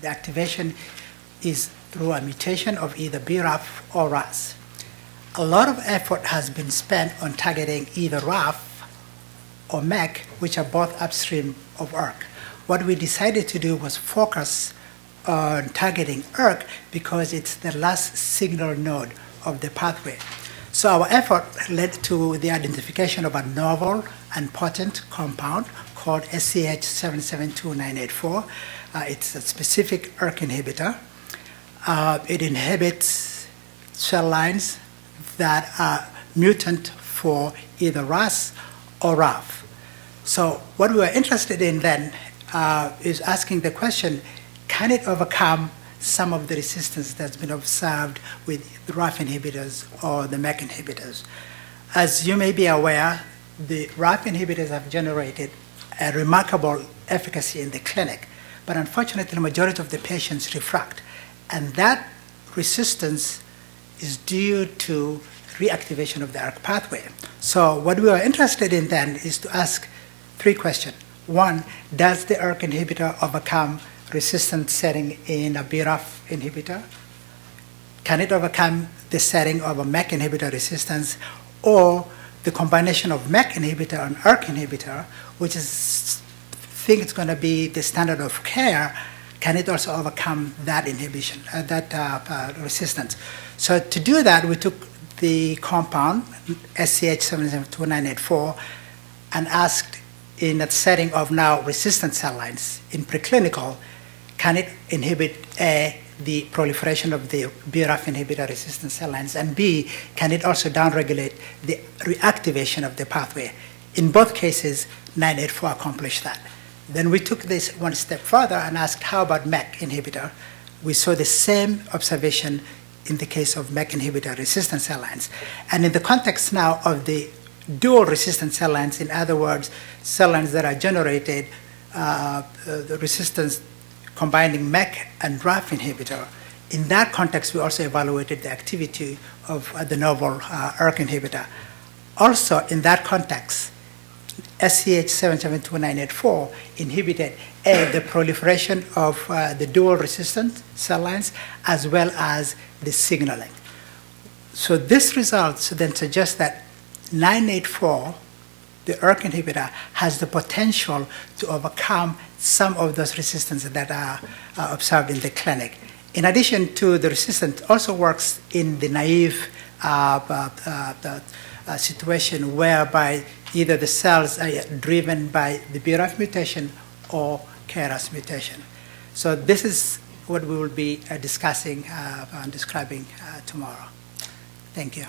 The activation is through a mutation of either BRAF or RAS. A lot of effort has been spent on targeting either RAF or MEK, which are both upstream of ERK. What we decided to do was focus on targeting ERK because it's the last signal node of the pathway. So our effort led to the identification of a novel and potent compound called SCH772984. It's a specific ERK inhibitor. It inhibits cell lines that are mutant for either RAS or RAF. So what we were interested in then is asking the question, can it overcome some of the resistance that's been observed with the RAF inhibitors or the MEK inhibitors? As you may be aware, the RAF inhibitors have generated a remarkable efficacy in the clinic, but unfortunately the majority of the patients refract. And that resistance is due to reactivation of the ERK pathway. So what we were interested in then is to ask 3 questions. 1, does the ERK inhibitor overcome resistance setting in a BRAF inhibitor? Can it overcome the setting of a MEK inhibitor resistance, or the combination of MEK inhibitor and ERK inhibitor, which is think it's going to be the standard of care? Can it also overcome that inhibition, resistance? So to do that, we took the compound SCH772984 and asked, in that setting of now resistant cell lines in preclinical, can it inhibit A, the proliferation of the BRAF inhibitor resistant cell lines, and B, can it also downregulate the reactivation of the pathway? In both cases, 984 accomplished that. Then we took this one step further and asked, how about MEK inhibitor? We saw the same observation in the case of MEK inhibitor resistant cell lines. And in the context now of the dual resistant cell lines, in other words, cell lines that are generated, the resistance combining MEK and RAF inhibitor, in that context, we also evaluated the activity of the novel ERK inhibitor. Also, in that context, SCH772984 inhibited A, the proliferation of the dual resistant cell lines, as well as the signaling. So this results then suggest that 984, the ERK inhibitor, has the potential to overcome some of those resistances that are observed in the clinic. In addition to the resistance, also works in the naive situation whereby either the cells are driven by the BRAF mutation or KRAS mutation. So this is what we will be discussing and describing tomorrow. Thank you.